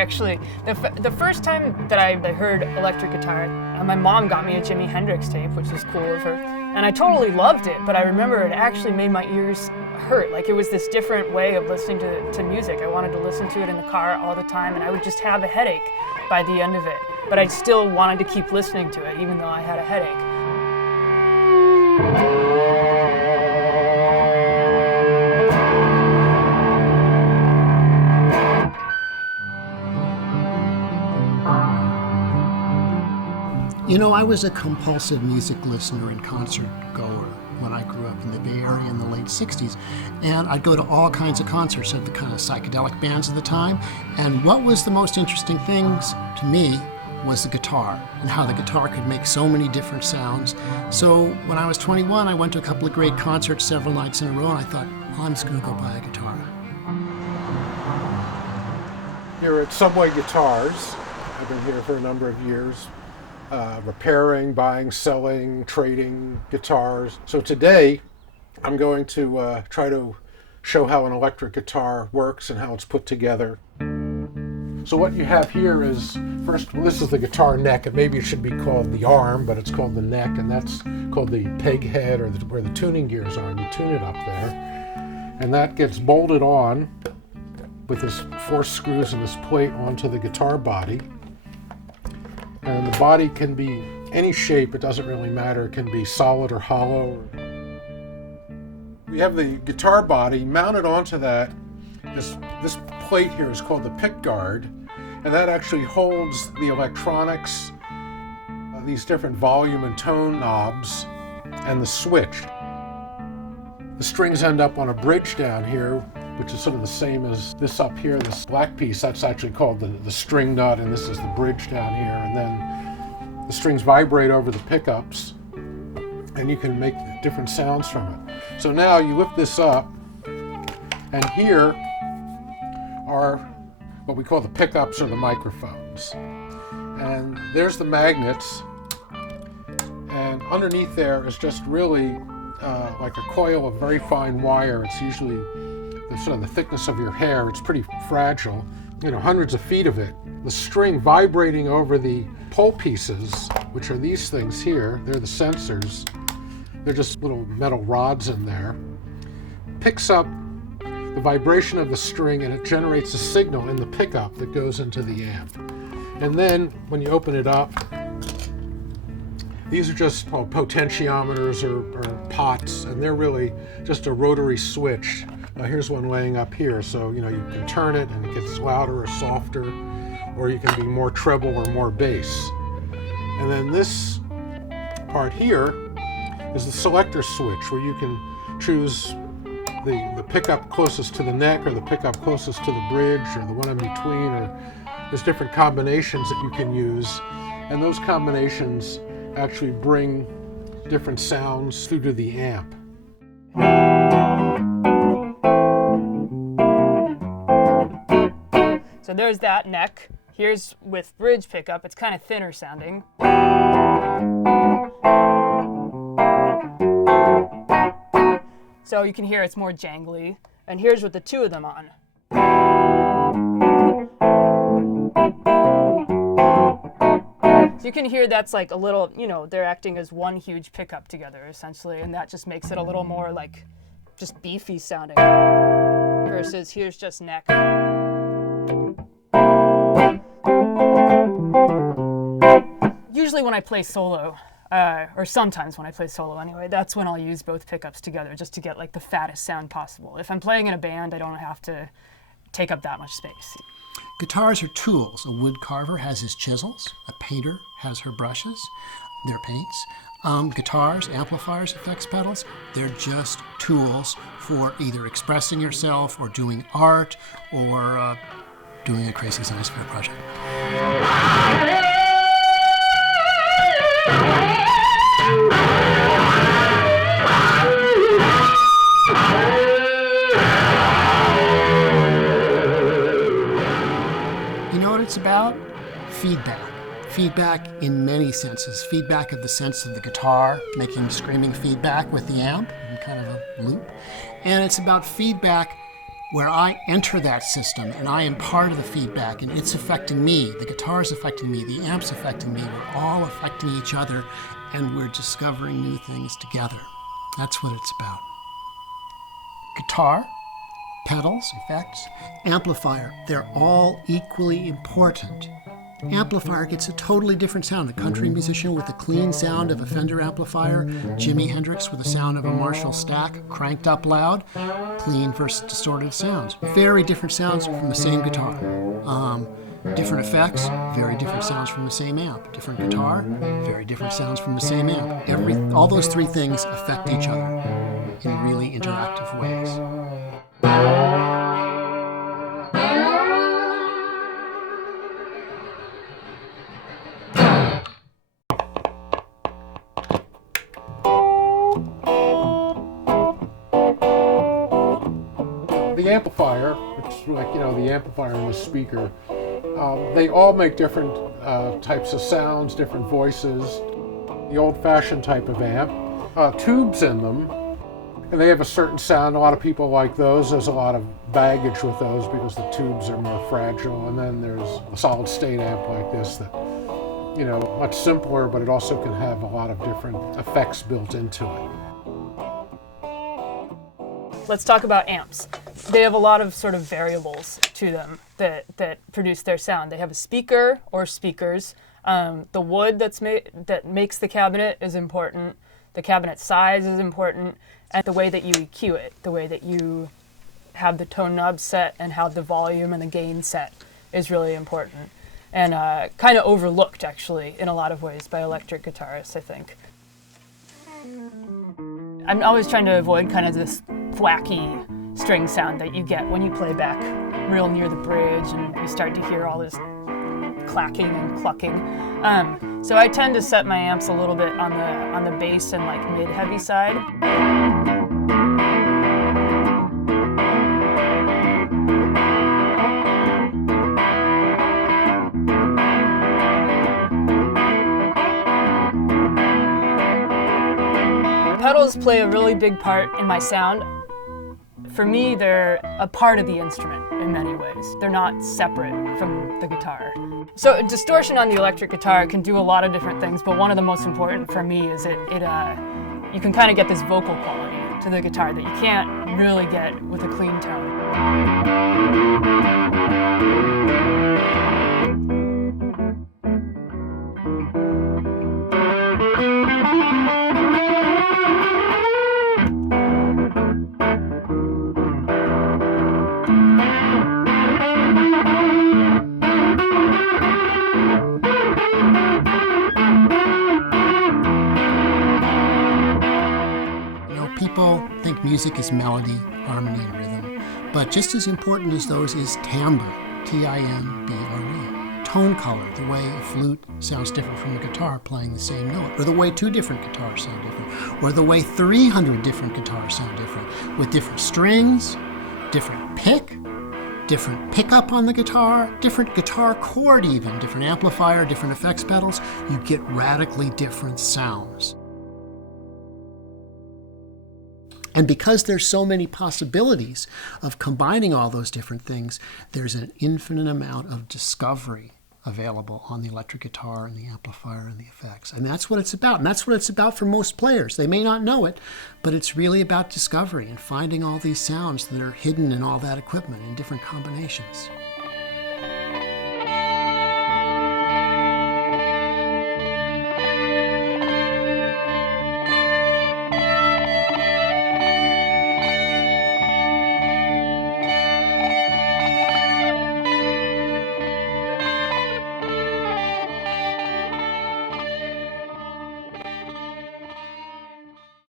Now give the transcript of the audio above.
actually, the first time that I heard electric guitar, my mom got me a Jimi Hendrix tape, which was cool of her, and I totally loved it, but I remember it actually made my ears hurt. Like, it was this different way of listening to music. I wanted to listen to it in the car all the time, and I would just have a headache by the end of it. But I still wanted to keep listening to it, even though I had a headache. You know, I was a compulsive music listener and concert goer when I grew up in the Bay Area in the late 60s. And I'd go to all kinds of concerts of the kind of psychedelic bands of the time. And what was the most interesting things to me was the guitar and how the guitar could make so many different sounds. So when I was 21, I went to a couple of great concerts several nights in a row, and I thought, well, I'm just going to go buy a guitar. Here at Subway Guitars, I've been here for a number of years, repairing, buying, selling, trading guitars. So today, I'm going to try to show how an electric guitar works and how it's put together. So what you have here is, first, well, this is the guitar neck, and maybe it should be called the arm, but it's called the neck, and that's called the peg head, or where the tuning gears are, and you tune it up there. And that gets bolted on with this 4 screws and this plate onto the guitar body. And the body can be any shape, it doesn't really matter. It can be solid or hollow. We have the guitar body mounted onto that. This plate here is called the pick guard, and that actually holds the electronics, these different volume and tone knobs, and the switch. The strings end up on a bridge down here, which is sort of the same as this up here, this black piece. That's actually called the string nut, and this is the bridge down here. And then the strings vibrate over the pickups, and you can make different sounds from it. So now you lift this up, and here are what we call the pickups or the microphones. And there's the magnets, and underneath there is just really like a coil of very fine wire. It's usually sort of the thickness of your hair. It's pretty fragile, you know, hundreds of feet of it. The string vibrating over the pole pieces, which are these things here, they're the sensors. They're just little metal rods in there. Picks up the vibration of the string, and it generates a signal in the pickup that goes into the amp. And then when you open it up, these are just potentiometers or pots, and they're really just a rotary switch. Here's one laying up here, so you know you can turn it and it gets louder or softer, or you can be more treble or more bass. And then this part here is the selector switch, where you can choose the pickup closest to the neck, or the pickup closest to the bridge, or the one in between, or there's different combinations that you can use, and those combinations actually bring different sounds through to the amp. So there's that neck. Here's with bridge pickup, it's kind of thinner sounding. So you can hear it's more jangly. And here's with the 2 of them on. So you can hear that's like a little, you know, they're acting as one huge pickup together essentially, and that just makes it a little more like just beefy sounding. Versus here's just neck. Usually when I play solo, or sometimes when I play solo anyway, that's when I'll use both pickups together just to get like the fattest sound possible. If I'm playing in a band, I don't have to take up that much space. Guitars are tools. A wood carver has his chisels. A painter has her brushes, their paints. Guitars, amplifiers, effects pedals, they're just tools for either expressing yourself or doing art or doing a crazy science fair project. You know what it's about? Feedback. Feedback in many senses. Feedback of the sense of the guitar, making screaming feedback with the amp in kind of a loop. And it's about feedback where I enter that system and I am part of the feedback and it's affecting me, the guitar's affecting me, the amp's affecting me, we're all affecting each other and we're discovering new things together. That's what it's about. Guitar, pedals, effects, amplifier, they're all equally important. Amplifier gets a totally different sound. A country musician with the clean sound of a Fender amplifier, Jimi Hendrix with the sound of a Marshall stack, cranked up loud, clean versus distorted sounds. Very different sounds from the same guitar. Different effects, very different sounds from the same amp. Different guitar, very different sounds from the same amp. All those three things affect each other in really interactive ways. The amplifier, which is like, the amplifier and the speaker, they all make different types of sounds, different voices. The old-fashioned type of amp, tubes in them, and they have a certain sound. A lot of people like those. There's a lot of baggage with those because the tubes are more fragile. And then there's a solid-state amp like this that, much simpler, but it also can have a lot of different effects built into it. Let's talk about amps. They have a lot of sort of variables to them that produce their sound. They have a speaker or speakers. The wood that makes the cabinet is important. The cabinet size is important. And the way that you EQ it, the way that you have the tone knob set and how the volume and the gain set is really important. And kind of overlooked, actually, in a lot of ways by electric guitarists, I think. I'm always trying to avoid kind of this thwacky string sound that you get when you play back real near the bridge and you start to hear all this clacking and clucking. So I tend to set my amps a little bit on the bass and like mid-heavy side. Pedals play a really big part in my sound. For me, they're a part of the instrument in many ways. They're not separate from the guitar. So distortion on the electric guitar can do a lot of different things, but one of the most important for me is you can kind of get this vocal quality to the guitar that you can't really get with a clean tone. People think music is melody, harmony, and rhythm, but just as important as those is timbre, T-I-M-B-R-E. Tone color, the way a flute sounds different from a guitar playing the same note, or the way two different guitars sound different, or the way 300 different guitars sound different, with different strings, different pick, different pickup on the guitar, different guitar chord even, different amplifier, different effects pedals, you get radically different sounds. And because there's so many possibilities of combining all those different things, there's an infinite amount of discovery available on the electric guitar and the amplifier and the effects. And that's what it's about. And that's what it's about for most players. They may not know it, but it's really about discovery and finding all these sounds that are hidden in all that equipment in different combinations.